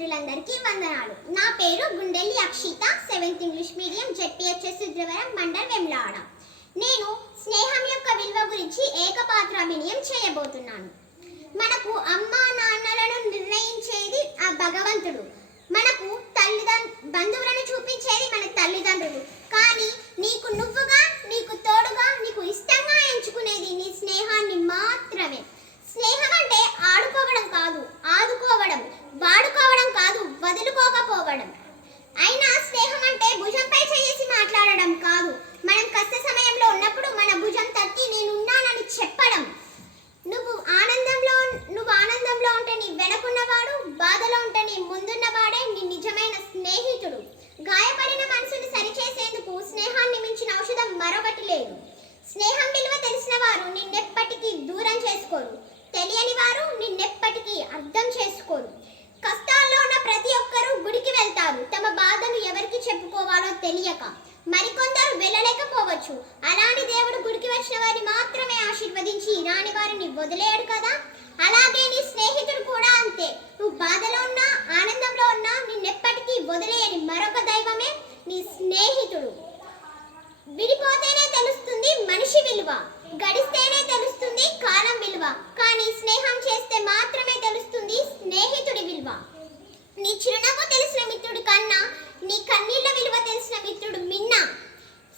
మిత్రులందరికీ వందనాలు. నా పేరు Gundelli Akshitha seventh English medium ZPHS Rudravaram mandal Vemlada. నేను స్నేహం యొక్క విలువ గురించి ఏకపాత్రాభినయం చేయబోతున్నాను. మనకు అమ్మ గాయపడిన మనసుని సరిచేసేందుకు స్నేహాన్ని మించిన ఔషధం మరొకటి లేదు. స్నేహం విలువ తెలిసిన వారు నిన్నెప్పటికీ దూరం చేసుకోరు. తెలియని వారు నిన్నెప్పటికీ అర్థం చేసుకోరు. కష్టాల్లో ఉన్న ప్రతి ఒక్కరూ గుడికి వెళ్తారు. తమ బాధను ఎవరికి చెప్పుకోవాలో తెలియక. మరికొందరు వెళ్ళలేకపోవచ్చు. అలాంటి దేవుడు గుడికి వచ్చిన వారిని మాత్రమే ఆశీర్వదించి రాని వారిని వదిలేయడు కదా? అలాగే నీ స్నేహితుడు కూడా అంతే. నువ్వు బాధలో ఉన్నా ఆనంద నీ స్నేహితుడు. విడిపోతేనే తెలుస్తుంది మనిషి విలువ. గడిస్తేనే తెలుస్తుంది కాలం విలువ. కానీ స్నేహం చేస్తే మాత్రమే తెలుస్తుంది స్నేహితుడి విలువ. నీ చిరునవ్వు తెలిసిన మిత్రుడు కన్నా నీ కన్నీళ్ళ విలువ తెలిసిన మిత్రుడు మిన్న.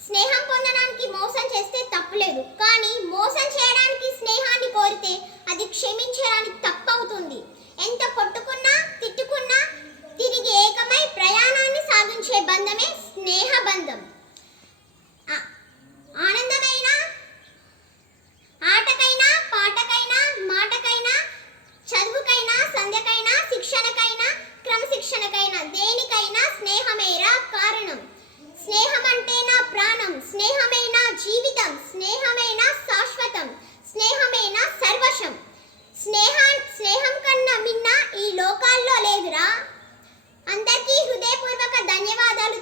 స్నేహం పొందడానికి మోసం చేస్తే తప్పులేదు కానీ మోసం చేయడానికి స్నేహాన్ని కోరితే అది క్షమించడానికి తప్పవుతుంది. ఎంత కొట్టుకున్నా ఆకర్షణకైనా దేనికైనా స్నేహమేరా కారణం? స్నేహం అంటే నా ప్రాణం? స్నేహమే నా జీవితం? స్నేహమే నా శాశ్వతం? స్నేహమే నా సర్వశం? స్నేహం స్నేహం కన్నా మిన్న ఈ లోకాల్లో లేదురా. అందరికీ హృదయపూర్వక ధన్యవాదాలు